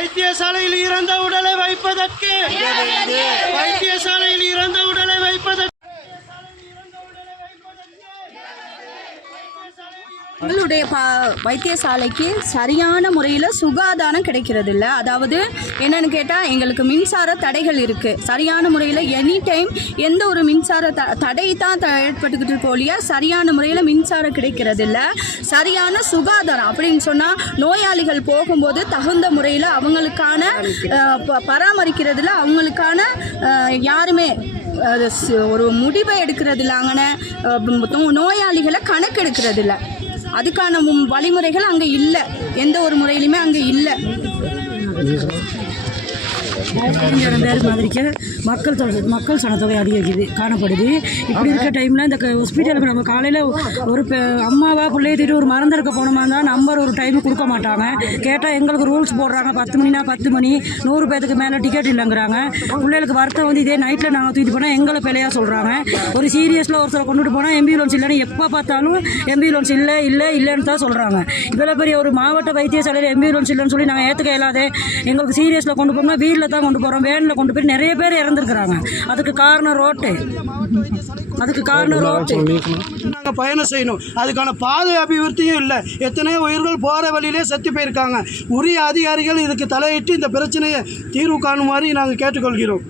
வைத்தியசாலையில் இறந்த உடலை வைப்பதற்கு வைத்தியசாலையில் இறந்த உடலை வைப்பதற்கு எங்களுடைய வைத்தியசாலைக்கு சரியான முறையில் சுகாதாரம் கிடைக்கிறது இல்லை. அதாவது என்னென்னு கேட்டால் எங்களுக்கு மின்சார தடைகள் இருக்குது. சரியான முறையில் எனி டைம் எந்த ஒரு மின்சார தடை தான் ஏற்பட்டுக்கிட்டு போலியா சரியான முறையில் மின்சாரம் கிடைக்கிறது இல்லை. சரியான சுகாதாரம் அப்படின்னு சொன்னால் நோயாளிகள் போகும்போது தகுந்த முறையில் அவங்களுக்கான பராமரிக்கிறதுல அவங்களுக்கான யாருமே ஒரு முடிவை எடுக்கிறது இல்லை. அங்கே நோயாளிகளை கணக்கெடுக்கிறது இல்லை. அதுக்கான வழிமுறைகள் அங்கே இல்லை. எந்த ஒரு முறையிலுமே அங்கே இல்லை. பேர் மாதிரிக்கு மக்கள் சனத்தொகை அதிகரிக்குது காணப்படுது. இப்படி இருக்க டைமில் இந்த ஹாஸ்பிட்டலுக்கு நம்ம காலையில் ஒரு அம்மாவா பிள்ளைய தீட்டு ஒரு மறந்துருக்க போனோமா இருந்தால் நம்பர் ஒரு டைமு கொடுக்க மாட்டாங்க. கேட்டால் எங்களுக்கு ரூல்ஸ் போடுறாங்க 10 மணினா 10 மணி 100 பேருக்கு மேலே டிக்கெட் இல்லைங்கிறாங்க. பிள்ளைகளுக்கு வருத்தம் வந்து இதே நைட்டில் நாங்கள் தூக்கிட்டு போனால் எங்களை பிள்ளையாக சொல்கிறாங்க. ஒரு சீரியஸில் ஒருத்தரை கொண்டுட்டு போனால் எம்புலன்ஸ் இல்லைன்னு எப்போ பார்த்தாலும் எம்புலன்ஸ் இல்லைன்னு தான் சொல்கிறாங்க. இவ்வளோ பெரிய ஒரு மாவட்ட வைத்தியசாலையில் எம்புலன்ஸ் இல்லைன்னு சொல்லி நாங்கள் ஏற்றுக்க இயலாது. எங்களுக்கு சீரியஸில் கொண்டு போனால் வீட்டில் தான் கொண்டு போகிறோம். வேனில் கொண்டு போய் நிறைய பேர் இறந்துருக்குறாங்க. அதுக்கு காரணம் ரோட்டு. நாங்கள் பயணம் செய்யணும். அதுக்கான பாதை அபிவிருத்தியும் இல்லை. எத்தனையோ உயிர்கள் போகிற வழியிலே செத்து போயிருக்காங்க. உரிய அதிகாரிகள் இதுக்கு தலையிட்டு இந்த பிரச்சனையை தீர்வு காணுமாறு நாங்கள் கேட்டுக்கொள்கிறோம்.